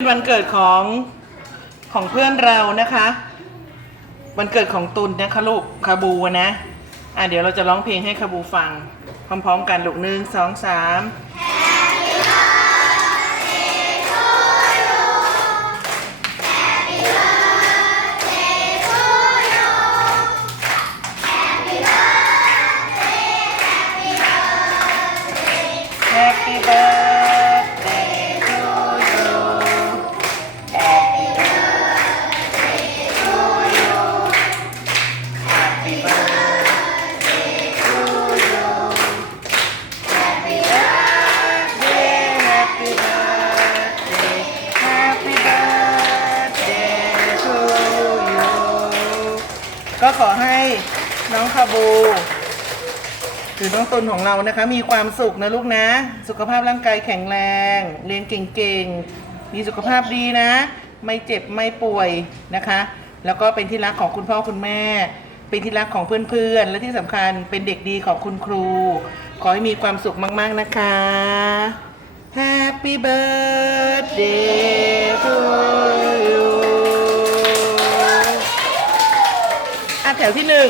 วันเกิดของของเพื่อนเรานะคะ วันเกิดของตุลนะคะลูกคาบูนะ อะเดี๋ยวเราจะร้องเพลงให้คาบูฟัง พร้อมๆกันลูกหนึ่งสองสาม ก็ขอให้น้องคาบูหรือน้องตุนของเรานะคะ มีความสุขนะลูกนะ สุขภาพร่างกายแข็งแรง เรียนเก่งๆ มีสุขภาพดีนะ ไม่เจ็บไม่ป่วยนะคะ แล้วก็เป็นที่รักของคุณพ่อคุณแม่ เป็นที่รักของเพื่อนๆ และที่สำคัญเป็นเด็กดีของคุณครู ขอให้มีความสุขมากๆนะคะ Happy birthday to you แถวที่หนึ่ง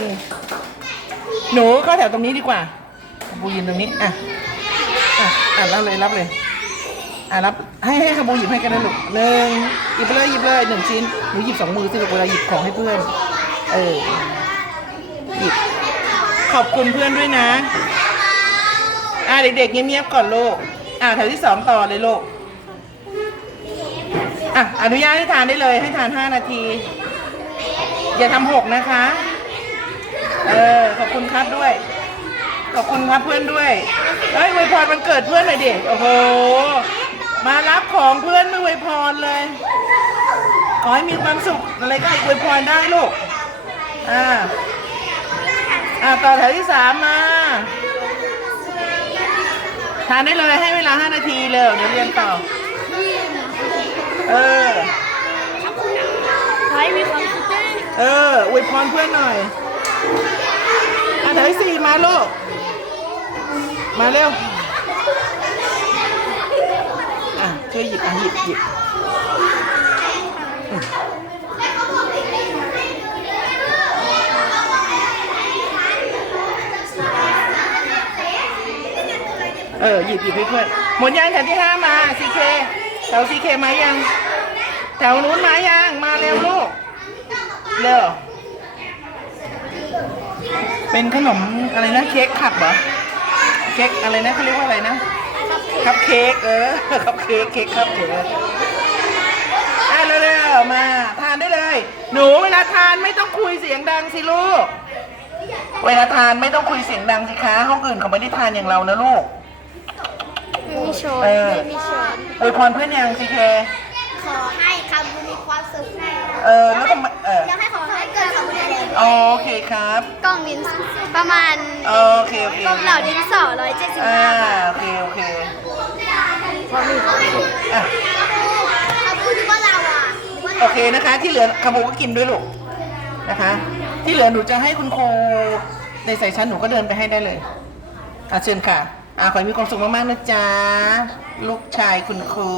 หนูเข้าแถวตรงนี้ดีกว่าขบูยืนตรงนี้อะอะอะรับเลยรับเลยอะรับให้ให้ขบูหยิบให้กันนะลูกหนึ่งหยิบไปเลยหยิบเลยหนึ่งชิ้นหนูหยิบสองมือสิลูกเวลาหยิบของให้เพื่อน เออหยิบขอบคุณเพื่อนด้วยนะอะเด็กๆเงียบๆก่อนลูกอะแถวที่สองต่อเลยลูกอะอนุญาตให้ทานได้เลยให้ทานห้านาที อย่าทำหกนะคะ เออขอบคุณครับด้วย ขอบคุณครับเพื่อนด้วยเฮ้ยอวยพรวันเกิดเพื่อนหน่อยดิโอ้โหมารับของเพื่อนไม่อวยพรเลยขอให้มีความสุขอะไรก็อวยพรได้ลูกอ่าอ่าต่อแถวที่สามมาทานได้เลยให้เวลาห้านาทีเลยเดี๋ยวเรียนต่อ เออขอให้มีความสุขด้วยเอออวยพรเพื่อนหน่อย อะเดี๋ยวให้สี่ มาลูก มาเร็ว อะ ช่วยหยิบ อะ หยิบหยิบเออ หยิบหยิบให้เพื่อนหมดยังแถวที่ห้ามาซีเคแถวซีเคมายัง แถวนู้นมายัง มาเร็วลูก เร็ว เป็นขนมอะไรนะเค้กขับเหรอเค้กอะไรนะเขาเรียกว่าอะไรนะคัพเค้กเออคัพเค้กเค้กคัพเค้กอะเร็วๆมาทานได้เลย หนูเวลาทานไม่ต้องคุยเสียงดังสิลูก เวลาทานไม่ต้องคุยเสียงดังสิคะห้องอื่นเขาไม่ได้ทานอย่างเรานะลูกไม่มีช้อนเออไม่มีช้อนอวยพรเพื่อนยังสิเคขอให้คำบุญมีความสุขให้เออแล้วท โอเคครับ กล่องดินประมาณโอเคโอเคกล่องเหล่าดินสอร้อยเจ็ดสิบอ่าห้าบาทโอเคโอเคเพราะมีความสุขอะขอบคุณว่าเราอะโอเคนะคะ ที่เหลือคาบูก็กินด้วยลูกนะคะ ที่เหลือหนูจะให้คุณครูในสายชั้นหนูก็เดินไปให้ได้เลยอะเชิญค่ะอะขอให้มีความสุขมากๆนะจ๊ะลูกชายคุณครู